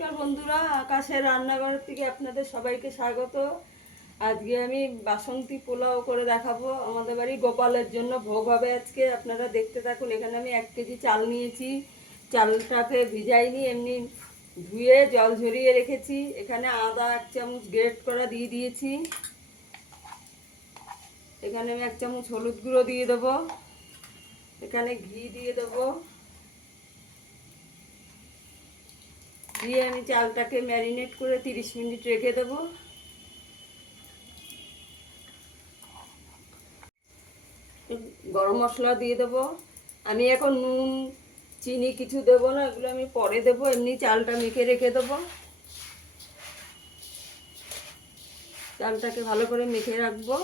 নমস্কার বন্ধুরা, আকাশের রান্নাঘর থেকে আপনাদের সবাইকে স্বাগত। আজকে আমি বাসন্তী পোলাও করে দেখাবো। আমাদের বাড়ি গোপালের জন্য ভোগ হবে আজকে, আপনারা দেখতে থাকুন। এখানে আমি 1 কেজি চাল নিয়েছি। চালটাকে ভিজাইনি, এমনি ধুয়ে জল ঝরিয়ে রেখেছি। এখানে আদা 1 চামচ গ্রেট করা দিয়ে দিয়েছি। এখানে আমি 1 চামচ হলুদ গুঁড়ো দিয়ে দেবো। এখানে ঘি দিয়ে দেবো। দিয়ে আমি চালটাকে ম্যারিনেট করে 30 মিনিট রেখে দেবো। গরম মশলা দিয়ে দেবো। আমি এখন নুন চিনি কিছু দেবো না, এগুলো আমি পরে দেবো। এমনি চালটা মেখে রেখে দেবো। চালটাকে ভালো করে মেখে রাখবো।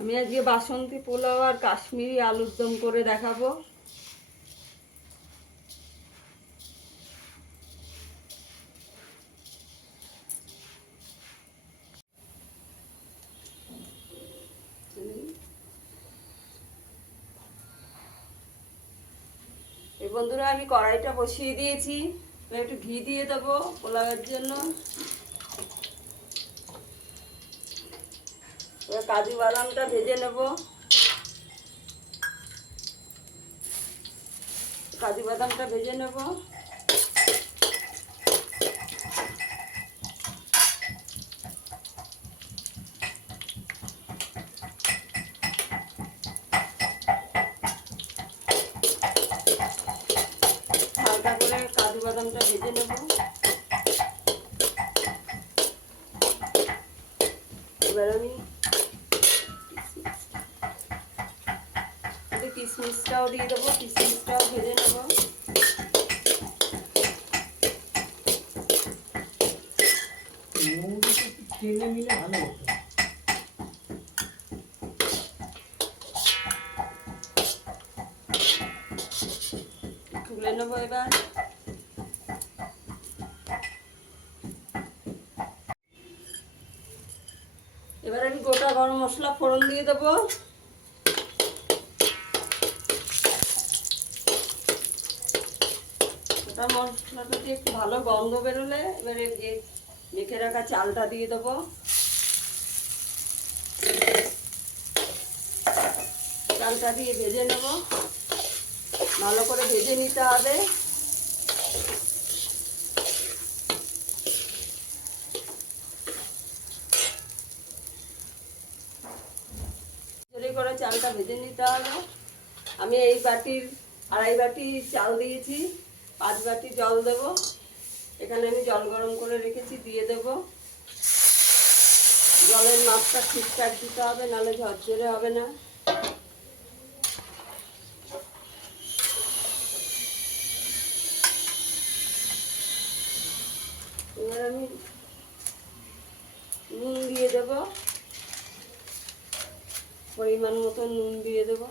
আমি আজকে বাসন্তী পোলাও আর কাশ্মীরি আলুর দম করে দেখাবো। এই বন্ধুরা, আমি কড়াইটা বসিয়ে দিয়েছি। একটু ঘি দিয়ে দেবো পোলাওয়ের জন্য। কাজু বাদামটা ভেজে নেব। কাজু বাদামটা ভেজে নেব। হালকা করে কাজু বাদামটা ভেজে নেব। এবার আমি কিশমিশটাও দিয়ে দেবো। কিশমিশটাও ভেজে নেব। তুলে নেবো এবার। এবার আমি গোটা গরম মশলা ফোড়ন দিয়ে দেবো। গোটা মশলাটা দিয়ে একটু ভালো গন্ধ বেরোলে এবারে যে মেখে রাখা চালটা দিয়ে দেবো। চালটা দিয়ে ভেজে নেব। ভালো করে ভেজে নিতে হবে। করে চালটা ভেজে নিতে হবে। আমি এই বাটির 2.5 বাটি চাল দিয়েছি। 5 বাটি জল দেব। এখানে আমি জল গরম করে রেখেছি, দিয়ে দেব। জলের মাপটা ঠিকঠাক দিতে হবে, নাহলে ঝরঝরে হবে না। এবার আমি নুন দিয়ে দেব। পরিমাণ মতো নুন দিয়ে দেব।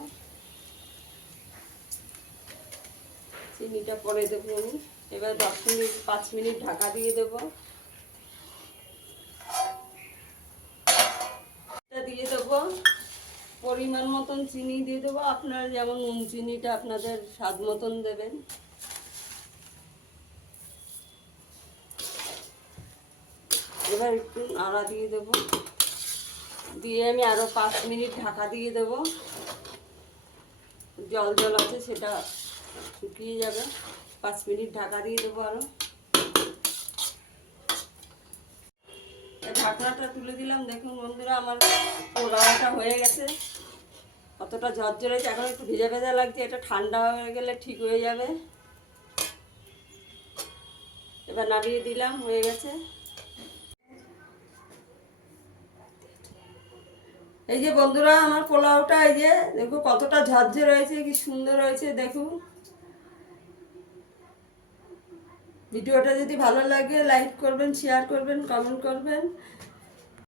চিনিটা পরে দেবো আমি। এবার 5 মিনিট ঢাকা দিয়ে দেবো। দিয়ে দেবো পরিমাণ মতন চিনি দিয়ে দেবো। আপনারা যেমন নুন চিনিটা আপনাদের স্বাদ মতন দেবেন। এবার একটু নাড়া দিয়ে দেবো। দিয়ে আমি আরও 5 মিনিট ঢাকা দিয়ে দেবো। জল জল আছে, সেটা শুকিয়ে যাবে। 5 মিনিট ঢাকা দিয়ে দেবো আরও। ঢাকনাটা তুলে দিলাম। দেখুন বন্ধুরা, আমার পোলাওটা হয়ে গেছে। অতটা ঝরঝরে, এখন একটু ভেজা ভেজা লাগছে। এটা ঠান্ডা হয়ে গেলে ঠিক হয়ে যাবে। এবার নামিয়ে দিলাম, হয়ে গেছে। এই যে বন্ধুরা, আমার পোলাওটা এই যে দেখুন কতটা ঝরঝরে হয়েছে, কি সুন্দর হয়েছে দেখুন। ভিডিওটা যদি ভালো লাগে লাইক করবেন, শেয়ার করবেন, কমেন্ট করবেন।